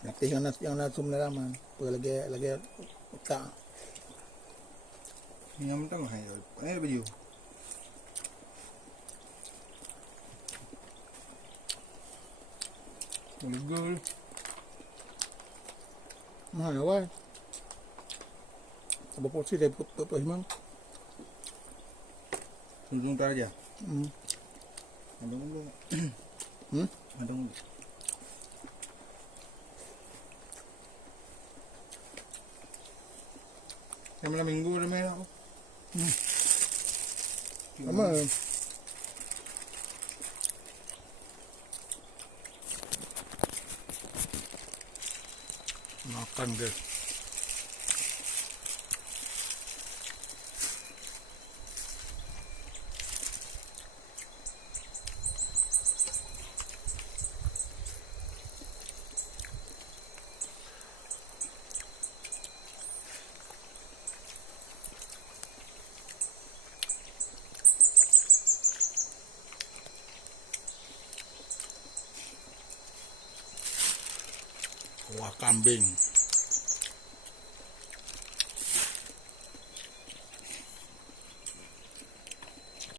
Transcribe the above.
Nanti yang nasum na naman. Pag lagi utak. Yang mentang hai rồi. Ấy là bao nhiêu? Một gơ. Mahal na wala. Sa bapot sila, himang. Tunggu tar aja. Ada dulu. Ada dulu. Yang malam minggu ada main apa? Sama. Makan guys. Kuah kambing.